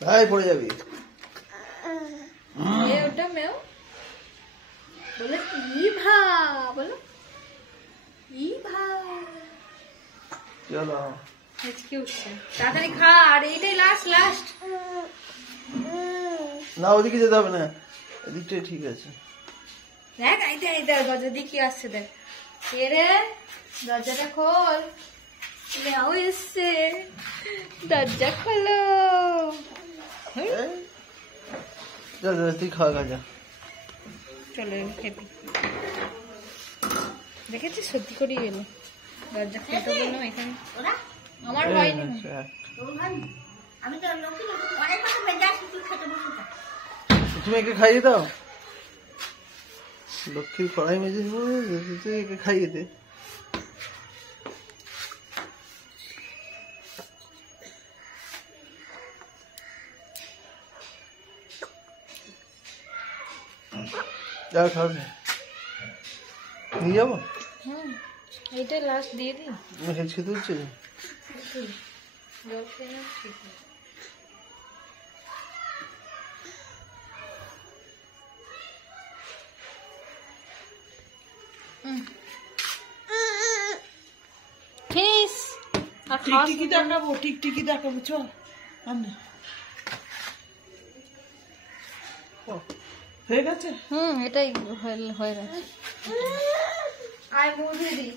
তাই পড়ে যাবি। ওটা মেও বলে ইভা, বলো ইভা। চলো আজকে উঠছে, তাড়াতাড়ি খা। আর এইটাই লাস্ট লাস্ট। না ওদিকে যেতে হবে না, এদিকটাই ঠিক আছে। দেখ আইতে আইতে দরজা দিয়ে কি আসছে দেখ। কে রে? দরজাটা খোল। মেও এসছে, দরজা খোলো। যা যা তুই খাওয়া খা যা। চলো হেপি। দেখেছিস সত্যি করেই এলো। দরজা খুলতে বললাম এখানে। আমার হয়নি। আমি তো লক্ষ্মী অনেক কথা বেজে আসি, তুই খেতে বসে থাক। তুমি একে খাইয়ে দাও, লক্ষ্মীর কড়াই মেজে তুই একে খাইয়ে দে। যা খাও নিয়ে যাবো। এইটাই লাস্ট দিয়ে দিই। হেঁচকে তুলছে জল খেয়ে না ঠিক আছে। টিকটিকি দেখাবো, টিকটিকি দেখাবো, চল। হয়ে গেছে। এটাই হয়ে গেছে। আয় মুড়ি দিই।